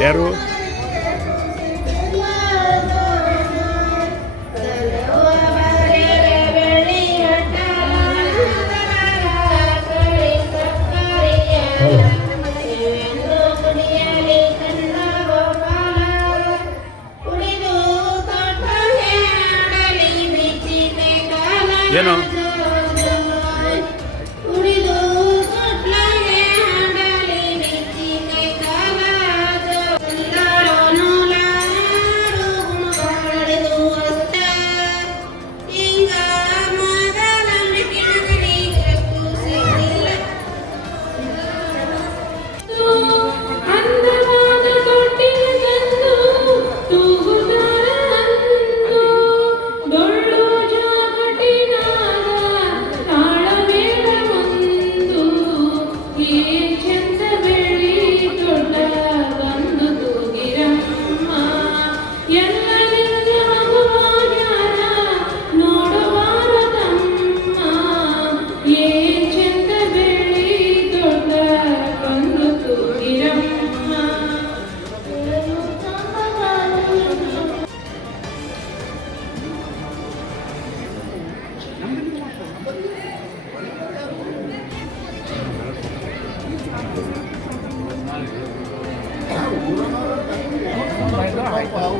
ಯಾರು ಏನು? Mày có hại cậu